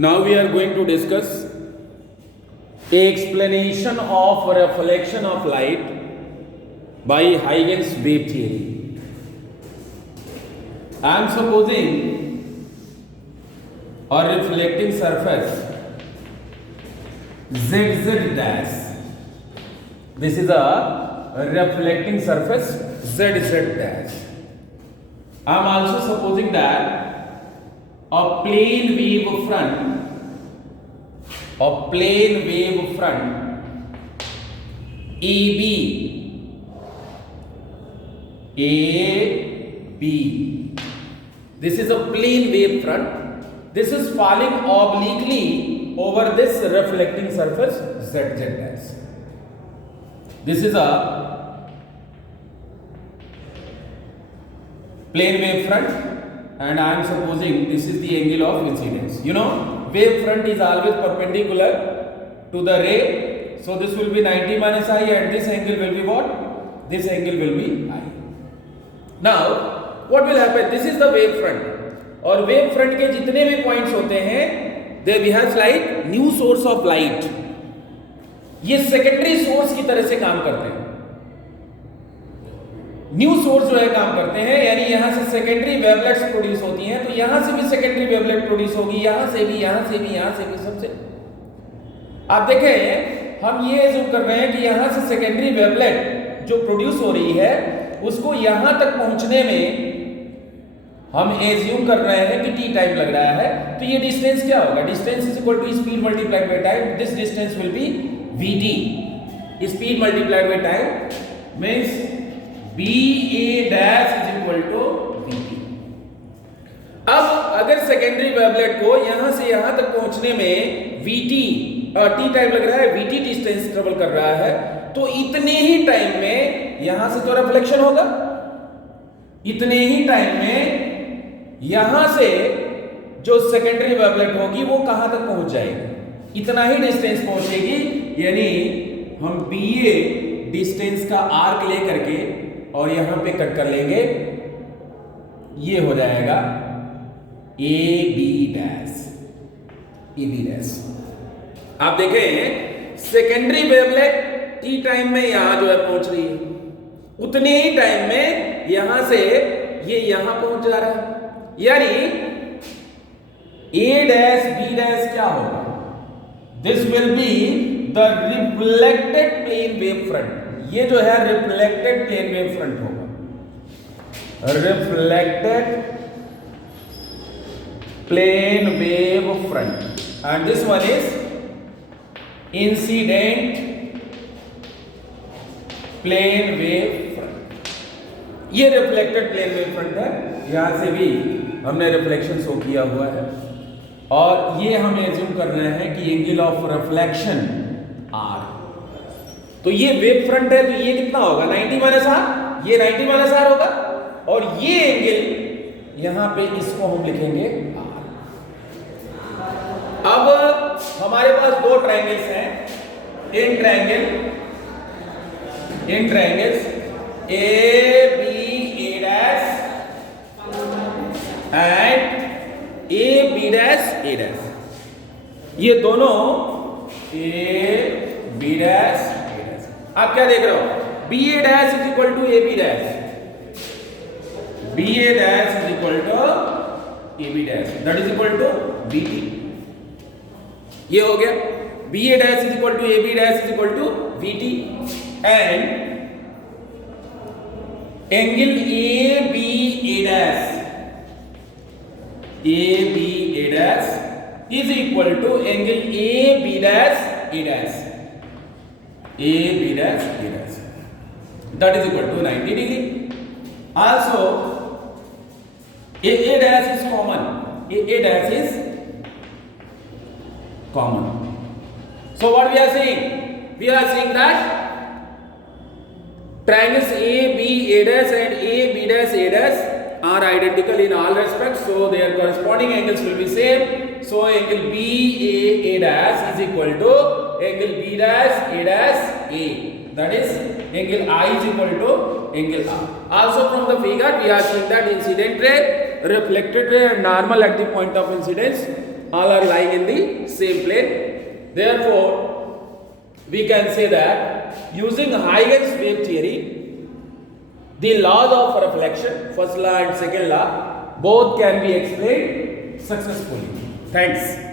Now we are going to discuss a explanation of reflection of light by Huygens wave theory. I am supposing a reflecting surface ZZ dash. This is a reflecting surface ZZ dash. I am also supposing that a plane wave front AB. This is a plane wave front. This is falling obliquely over this reflecting surface ZZ dash. This is a plane wave front, and I am supposing this is the angle of incidence. You know, wave front is always perpendicular to the ray, so this will be 90 minus I, and this angle will be what? This angle will be I. Now, what will happen? This is the wave front, और wave front के जितने भी points होते हैं, they behave like new source of light. ये secondary source की तरह से काम करते हैं. न्यू सोर्स जो है काम करते हैं, यानी यहां से सेकेंडरी वेवलेट्स प्रोड्यूस होती हैं, तो यहां से भी सेकेंडरी वेवलेट प्रोड्यूस होगी, यहां से भी, यहां से भी, यहां से भी, सबसे. आप देखें, हम ये एज्यूम कर रहे हैं कि यहां से सेकेंडरी वेवलेट जो प्रोड्यूस हो रही है, उसको यहां तक पहुंचने में हम एज्यूम कर रहे हैं कि टी टाइम लग रहा है. तो ये डिस्टेंस क्या होगा? Distance is equal to speed multiplied by time. This distance will be vt. Speed multiplied by time means BA dash is equal to VT. अब अगर सेकेंडरी वेवलेट को यहां से यहां तक पहुंचने में VT टी टाइम लग रहा है, VT डिस्टेंस ट्रेवल कर रहा है, तो इतने ही टाइम में यहां से तो रिफ्लेक्शन होगा, इतने ही टाइम में यहां से जो सेकेंडरी वेवलेट होगी वो कहां तक पहुंच जाएगी? इतना ही डिस्टेंस पहुंचेगी. यानी हम BA डिस्टेंस का आर्क ले करके और यहां पे कट कर लेंगे, ये हो जाएगा AB डैश. आप देखें, सेकेंडरी वेवलेट टी टाइम में यहां जो है पहुंच रही है, उतने ही टाइम में यहां से ये यहां पहुंच जा रहा है. यानी A डैश B डैश क्या होगा? This will be the reflected plane wave front. ये जो है रिफ्लेक्टेड प्लेन वेव फ्रंट होगा, reflected plane wave front, and this one is incident plane wave front. ये रिफ्लेक्टेड प्लेन वेव फ्रंट है. यहां से भी हमने रिफ्लेक्शन शो किया हुआ है, और ये हम एज्यूम कर रहे हैं कि एंगल ऑफ रिफ्लेक्शन R. तो ये वेव फ्रंट है, तो ये कितना होगा? 90 माइनस आर. ये 90 माइनस आर होगा, और ये एंगल यहां पे इसको हम लिखेंगे R. अब हमारे पास दो ट्रायंगल्स हैं, इन triangles AB dash and AB dash A dash. ये दोनों AB डैश. आप क्या देख रहे हो? BA dash is equal to AB dash. BA dash is equal to AB dash, that is equal to VT. ये हो गया. BA dash is equal to AB dash is equal to VT, and angle ABA dash is equal to angle AB dash A dash. That is equal to 90 degree. Also, A dash is common. A dash is common. So what we are saying? We are saying that triangles AB A dash and AB dash A dash are identical in all respects, so their corresponding angles will be same. So angle BA dash is equal to angle B dash A dash A. That is angle I is equal to angle R. Also from the figure we are seeing that incident ray, reflected ray and normal at the point of incidence all are lying in the same plane. Therefore, we can say that using Huygens wave theory, the laws of reflection, first law and second law, both can be explained successfully. Thanks.